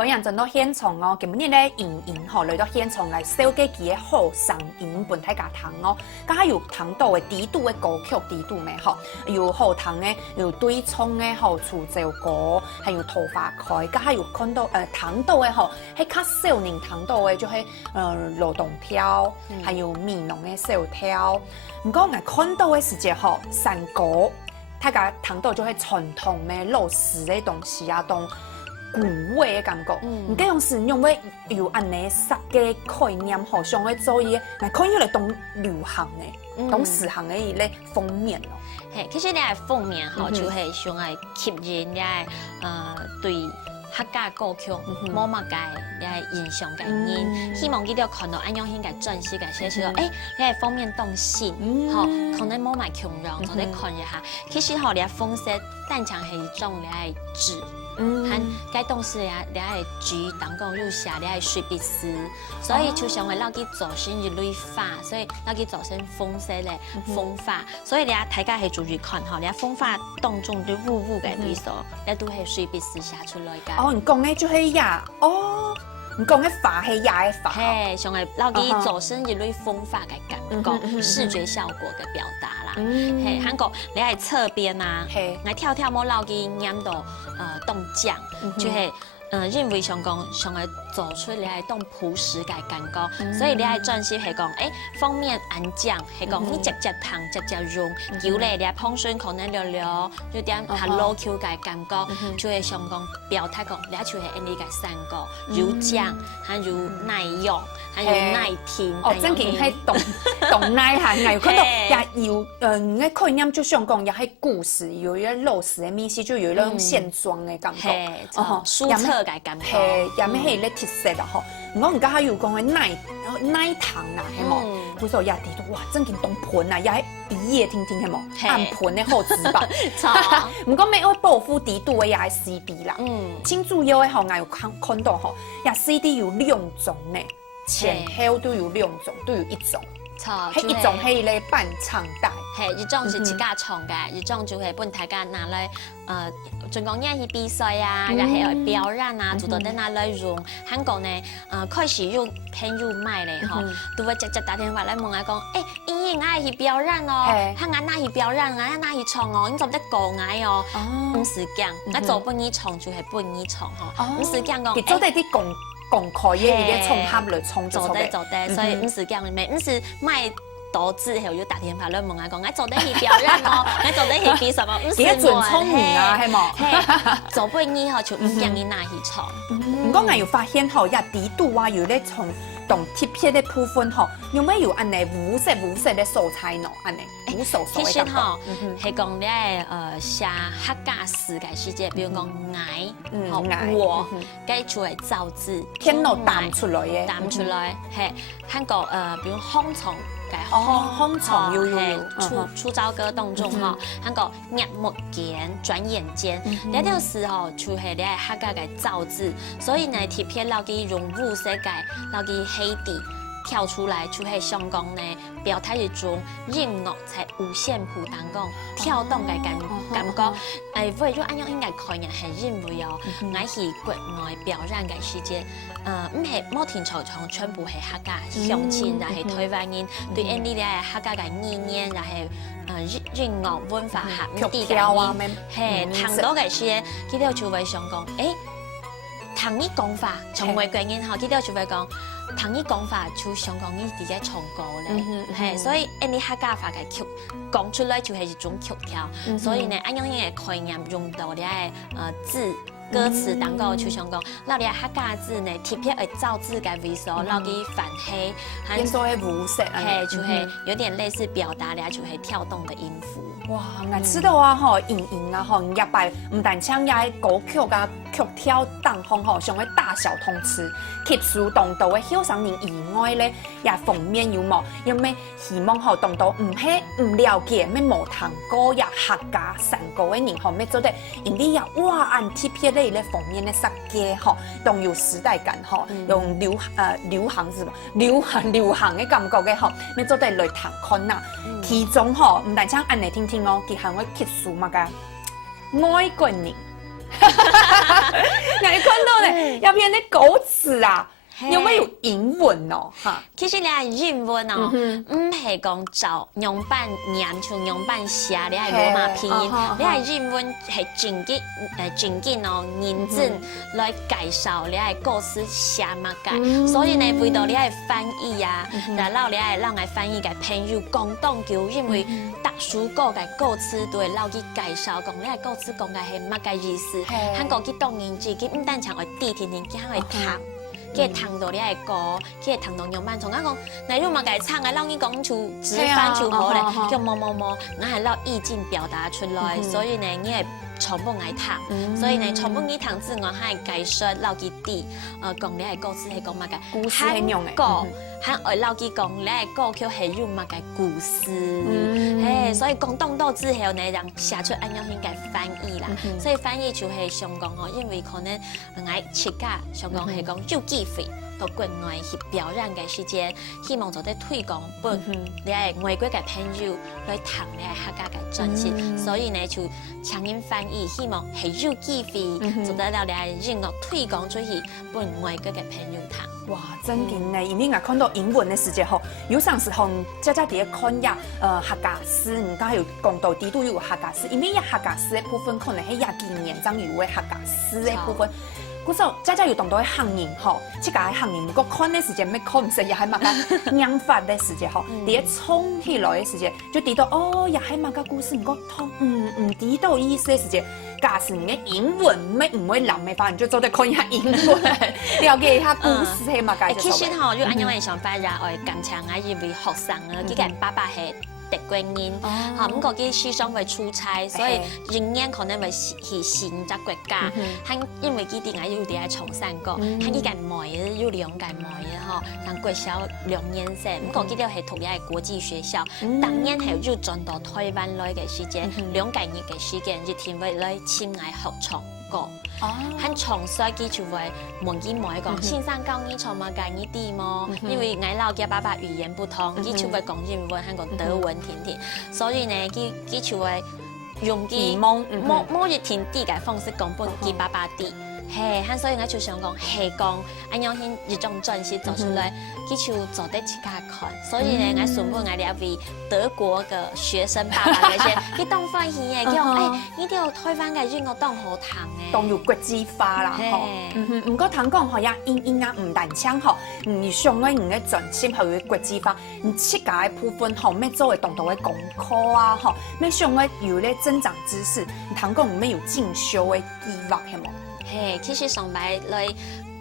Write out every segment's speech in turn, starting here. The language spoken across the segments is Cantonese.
欢迎进到现场哦，今日咧莹莹吼来到现场来收几期嘅好声音本大家听哦。咁还有听到嘅低度嘅歌曲低度咩吼，有好听嘅，有对唱嘅吼，出走歌，还有头发开，咁还有看到听到嘅吼，係較少年聽到嘅就係勞動跳，還有美濃嘅小跳。唔過我看到嘅是只吼山歌，大家聽到就係傳統嘅老式嘅東西啊，當古味嘅感覺。唔計用是因為有安尼實嘅概念，好想去做嘢，我看起來當流行嘅，當時行嘅一類封面咯。係，其實你係封面吼，就係想嚟吸引你對客家歌曲冇乜嘅你係印象嘅人，希望佢哋看到安樣型嘅真實嘅寫出嚟，你係封面動線，吼，可能冇埋強讓，我哋看一下。其實吼，你係封色單牆係一種你係紙。和該東西你係煮當講入下，你係水筆絲，所以就想話撈佢做成一類髮，所以撈佢做成風色嘅風髮，所以你睇家係注意看吼，你風髮當中啲霧霧嘅對數，你都係水筆絲寫出來㗎。哦，你講嘅就係呀，哦。你講嘅髮係也嘅髮，係，想係撈佢做成一類風髮嘅感覺，視覺效果嘅表達啦。係，韓國你係側邊啊，我跳跳冇撈佢染到凍醬，就係認為想講想係做出你係當樸實嘅感覺，所以你係專輯係講，封面安醬係講你直接燙直接用，叫咧你係碰水可能聊聊，有點係 low Q 嘅感覺，就係想講表達講，你係就係你嘅三個有醬，還有耐用，還有耐聽。哦，真嘅係懂耐下，我有看到也有你嘅概念就想講也係故事，有一個老式嘅意思，就有一種現裝嘅感覺，書冊嘅感覺。也咩係咧特色啦吼，我而家還有講嘅奶糖啊，係冇？佢說也睇到哇，真係當盤啊，也係一夜聽聽係冇？按盤嘅好紙吧。唔過咩我保護地度嘅也係 CD 啦。清主要嘅吼，我有看到吼，也 CD 有兩種呢，前後都有兩種，都有一種。係一種係咧伴唱帶，係一種是自家唱嘅，一種就係本大家拿來盡講嘢去比賽啊，然後去表演啊，做到啲拿來用。韓國呢，開始有朋友買咧，吼，都會直接打電話來問我講，莹莹我去表演哦，我哪去表演，我哪去唱哦，你做得過我哦？唔是講，我做半夜唱就係半夜唱吼，唔是講講，佢做得啲公開嘅嘢重合來創作嘅，做得，所以唔是講咩，唔是賣多字後要打電話來問我講，我做得去表演哦，我做得去比什麼？唔是我，聰明啊，係冇？做半夜後就唔驚你哪去唱。唔過我有發現吼，也地度啊，有咧從動貼片嘅部分吼，有冇有安尼無色嘅素材喏？安尼無素素嘅感覺。其實吼係講咧寫客家詩嘅時節，比如講我，我，該出嚟造字，天路彈出來嘅，彈出來係韓國比如香蟲。香蟲有出招歌當中吼，韓國眼目間轉眼間，呢條時候就係你係客家嘅造字，所以呢貼片撈佢用霧色嘅，撈佢黑底跳出來，就係想講呢表達一種音樂在五線譜當中跳動嘅感覺。為咗安樣應該概念係認為哦，我係國內表演嘅時節。唔係摩天草場全部係客家鄉親，然後台灣人對呢啲係客家嘅意念，然後音樂文化合唔啲嘅人，係聽到嘅時，佢哋就會想講，聽呢講法，從外國人後，佢哋就會講，聽呢講法就想講呢啲嘅唱歌咧，係，所以呢啲客家話嘅曲講出來就係一種曲調，所以呢，安樣嘅概念用到啲字。歌詞當個就想講，嗱你客家字呢，貼片係造字嘅為數，嗱佢反黑，變做係無色，係就係有點類似表達咧，就係跳動嘅音符。哇，我知道啊，吼，莹莹啊，吼，入擺唔但唱也歌曲啊，曲調當紅吼，上嘅大小通吃，吸收當到嘅後生人以外咧，也封面有冇？因為希望吼當到唔係唔了解咩無聽歌也客家山歌嘅人吼，咩做得，因啲也哇按貼片咧封面嘅設計吼，當有時代感吼，用流行是嘛？流行嘅感覺嘅吼，咩做得來聽看呐？其中吼唔但唱按嚟聽聽哦，佢係我吸收嘛個外國人你看到呢，要编的歌词啊。有没有英文哦？哈，其实你係英文哦，唔係講照用版念像用版寫，你係羅馬拼音，你係英文係正經哦，認真來介紹你係歌詞寫乜嘅，所以呢為到你係翻譯啊，然後你係讓係翻譯嘅朋友講當叫，因為特殊歌嘅歌詞都會撈去介紹，講你係歌詞講嘅係乜嘅意思，韓國佢當然自己唔單唱會啲天天，佢會彈。佢係彈到你係歌，佢係彈到用版。從啱講，你如果嘅唱嘅，撈你講出直翻出好咧，叫冇，我係撈意境表達出來，所以呢，你係全部愛彈，所以呢，全部你彈之外，係介紹撈佢啲，講你係歌詞係講乜嘅，故事係用嘅，歌，係愛撈佢講你係歌曲係用乜嘅故事，所以講當多之後呢，讓寫出咁樣嘅翻譯啦，所以翻譯就係想講哦，因為可能愛設計，想講係講要機會到國外去表演嘅時間，希望做啲推廣，幫你係外國嘅朋友來談你係客家嘅專輯，所以呢就強音翻譯，希望係有機會做得到你係音樂推廣出去，幫外國嘅朋友談。哇，真嘅呢！因為我看到英文嘅時節吼，有陣時候家家啲看呀，客家詩，你剛才有講到地度有客家詩，因為客家詩嘅部分可能係廿幾年爭有嘅客家詩嘅部分。嗰時候家家有當到嘅行人吼，即個嘅行人，不過看嘅時間咩看唔成，又係乜嘅念法嘅時節吼，你一衝起來嘅時節，就知道哦，又係乜嘅故事，唔過通唔知道意思嘅時節。假使你嘅英文唔會諗嘅話，你就做得看一下英文，了解一下故事係乜嘅。其實吼，要按樣嘅想法，然後感情啊，因為學生啊，佢嘅爸爸係德國人，嚇咁個啲師兄會出差，所以人員可能會去選擇國家，喺因為佢哋係要啲喺長山國，喺佢間妹要兩間妹嗬，像國小2年生，咁個佢哋係讀嘅係國際學校，當然係要轉到台灣來嘅時間，2個月嘅時間，一天會來親愛學唱歌。喺從細佢就會問佢妹講，先生教你唱乜嘅呢啲麼？因為我老嘅爸爸語言不通，佢就會講英文，喺講德文甜，所以呢，佢就會用啲摸一甜啲嘅方式講俾佢爸爸啲。係，所以我就想講係講，咁樣先一種專輯做出來，佢就做得自家看。所以呢，我順便我哋為德國嘅學生爸爸嗰些，佢當歡喜嘅，叫呢條台灣嘅音樂當好聽嘅，當要國際化啦，吼。唔過聽講吼，也音啊唔單槍吼，你上嘅嘅專輯係要國際化，你設計嘅部分吼，咩做嘅當到嘅功課啊，吼，咩上嘅有咧增長知識，聽講咩有進修嘅計劃係冇？嘿，其實上擺來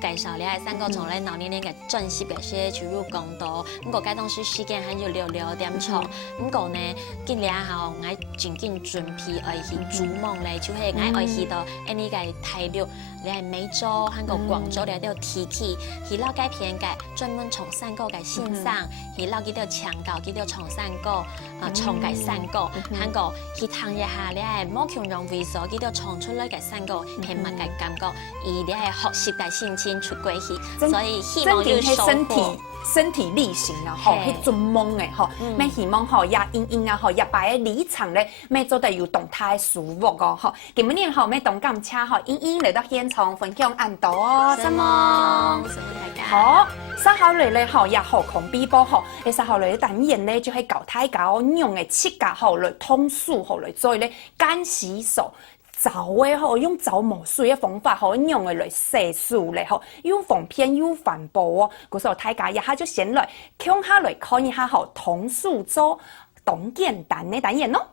介紹你係3個從來老年嘅專輯嘅些全部講到，咁個階段是時間還要6點鐘，咁個呢，今年後我真緊準備愛去築夢咧，就係我愛去到呢個台六，你係每週喺個廣州你都要提起，去撈街片嘅專門唱山歌嘅線上，去撈幾條牆角幾條唱山歌，唱嘅山歌，喺個去聽一下你係冇強用為所幾條唱出來嘅山歌係乜嘅感覺，而你係學習嘅心情。出過去，所以希望要收穫。身體力行啦，吼，去做夢嘅，吼，咩希望吼也音啊，吼也擺喺里程咧，咩做得有動態舒服個，吼，今年吼咩動感車，吼，英嚟到現場分享按到哦，什麼？好，3號嚟咧，吼也好空比波，吼，3號嚟當然咧就係教大家用嘅設計吼來通俗，吼來做咧乾洗手。走嘅吼，用走毛水嘅方法吼，用嘅來洗漱咧吼，又方便又環保哦。嗰時候大家一下就先來，向下來看一下吼，通俗做，當簡單嘅單元咯。